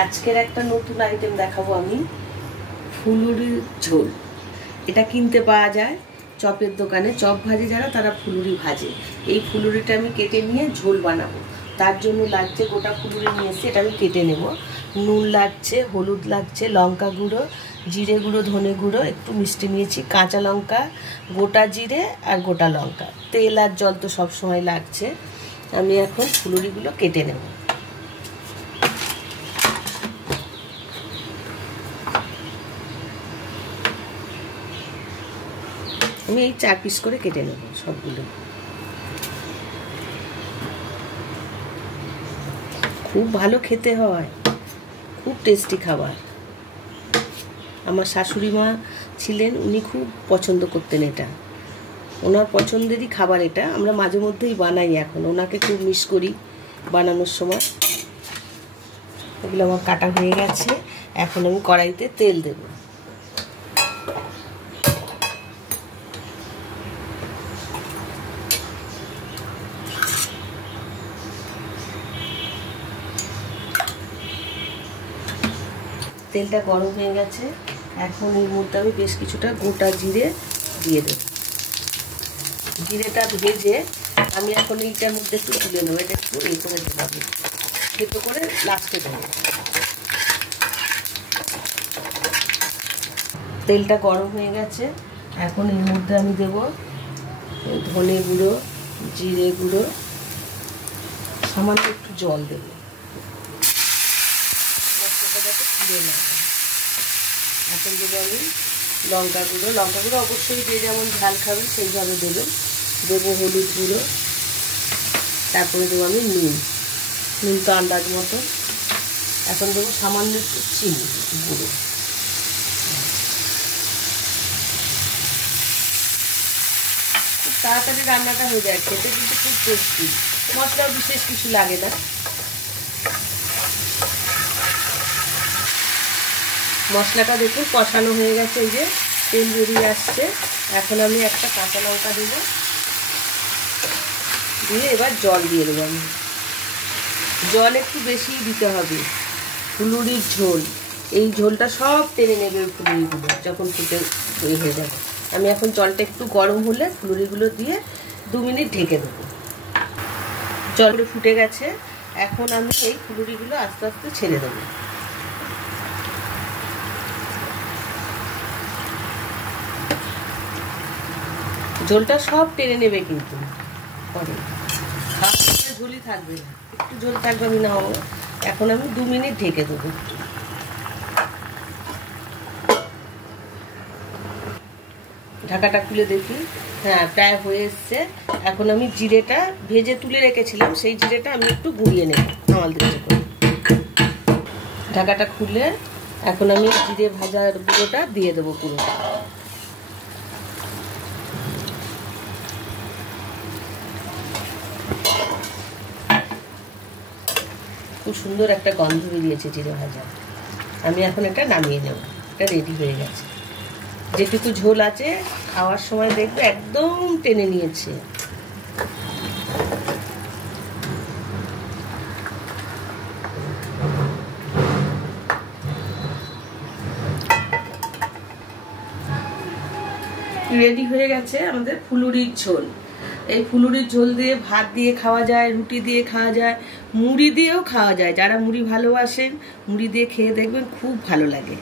আজকের একটা নতুন আইটেম দেখাবো আমি, ফুলুরির ঝোল। এটা কিনতে পাওয়া যায় চপের দোকানে। চপ ভাজে যারা, তারা ফুলুরি ভাজে। এই ফুলুরিটা আমি কেটে নিয়ে ঝোল বানাবো। তার জন্য লাগছে, গোটা ফুলুরি নিয়ে এসে এটা আমি কেটে নেব। নুন লাগছে, হলুদ লাগছে, লঙ্কা গুঁড়ো, জিরে গুঁড়ো, ধনে গুঁড়ো, একটু মিষ্টি নিয়েছি, কাঁচা লঙ্কা, গোটা জিরে আর গোটা লঙ্কা, তেল আর জল তো সবসময় লাগছে। আমি এখন ফুলুরিগুলো কেটে নেব। আমি এই 4 পিস করে কেটে নেব সবগুলো। খুব ভালো খেতে হয়, খুব টেস্টি খাবার। আমার শাশুড়ি মা ছিলেন, উনি খুব পছন্দ করতেন এটা। ওনার পছন্দেরই খাবার এটা। আমরা মাঝে মধ্যেই বানাই এখন। ওনাকে খুব মিস করি বানানোর সময়। এগুলো আমার কাটা হয়ে গেছে। এখন আমি কড়াইতে তেল দেব। তেলটা গরম হয়ে গেছে। এখন এর মধ্যে আমি বেশ কিছুটা গোটা জিরে দিয়ে দেব। জিরেটা ভেজে আমি এখন এইটার মধ্যে একটু তুলে নেবো। এটা একটু এই করে দেবো, সেটা করে লাস্টে দেবো। তেলটা গরম হয়ে গেছে। এখন এর মধ্যে আমি দেব ধনে গুঁড়ো, জিরে গুঁড়ো, সামান্য একটু জল দেবো, মশলাটা যাতে পুড়ে না যায়। এখন দেবো আমি লঙ্কা গুঁড়ো। লঙ্কা গুঁড়ো অবশ্যই যে যেমন ঝাল খাবে সেইভাবে দেবেন। দেবো হলুদ গুঁড়ো, তারপরে দেবো আমি নুন তো আন্দাজ মতো। এখন দেবো সামান্য একটু চিনি গুঁড়ো। খুব তাড়াতাড়ি রান্নাটা হয়ে যায়, খেতে কিন্তু খুব টেস্টি। মশলাও বিশেষ কিছু লাগে না। মশলাটা দেখুন কষানো হয়ে গেছে, এই যে তেল বেরিয়ে আসছে। এখন আমি একটা কাঁচা লঙ্কা দেবো, দিয়ে এবার জল দিয়ে দেবো আমি। জল একটু বেশি দিতে হবে। ফুলুরির ঝোল, এই ঝোলটা সব টেনে নেবে ওই ফুলুরিগুলো যখন ফুটে হয়ে যাবে। আমি এখন জলটা একটু গরম হলে ফুলুরিগুলো দিয়ে 2 মিনিট ঢেকে দেবো। জলটা ফুটে গেছে। এখন আমি এই ফুলুরিগুলো আস্তে আস্তে ছেড়ে দেবো। ঝোলটা সব টেনে নেবে কিন্তু পরে, খাওয়ার ঝোলই থাকবে না, একটু ঝোল থাকবে। আমি নাও, এখন আমি 2 মিনিট ঢেকে দেবো। ঢাকাটা খুলে দেখি, হ্যাঁ প্রায় হয়ে এসছে। এখন আমি জিরেটা ভেজে তুলে রেখেছিলাম, সেই জিরেটা আমি একটু গুঁড়িয়ে নেব নামাল দিতে করে। ঢাকাটা খুলে এখন আমি জিরে ভাজার গুঁড়োটা দিয়ে দেবো পুরোটা। খুব সুন্দর একটা গন্ধ বেরিয়েছে জিরে ভাজা। আমি এখন এটা নামিয়ে নেব। এটা রেডি হয়ে গেছে। যেটুকু ঝোল আছে খাওয়ার সময় দেখবে একদম টেনে নিয়েছে। রেডি হয়ে গেছে আমাদের ফুলুরির ঝোল। এই ফুলুরির ঝোল দিয়ে ভাত দিয়ে খাওয়া যায়, রুটি দিয়ে খাওয়া যায়, মুড়ি দিয়েও খাওয়া যায়। যারা মুড়ি ভালোবাসেন মুড়ি দিয়ে খেয়ে দেখবেন খুব ভালো লাগে।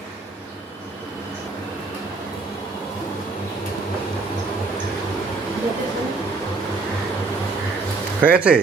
হয়েছে।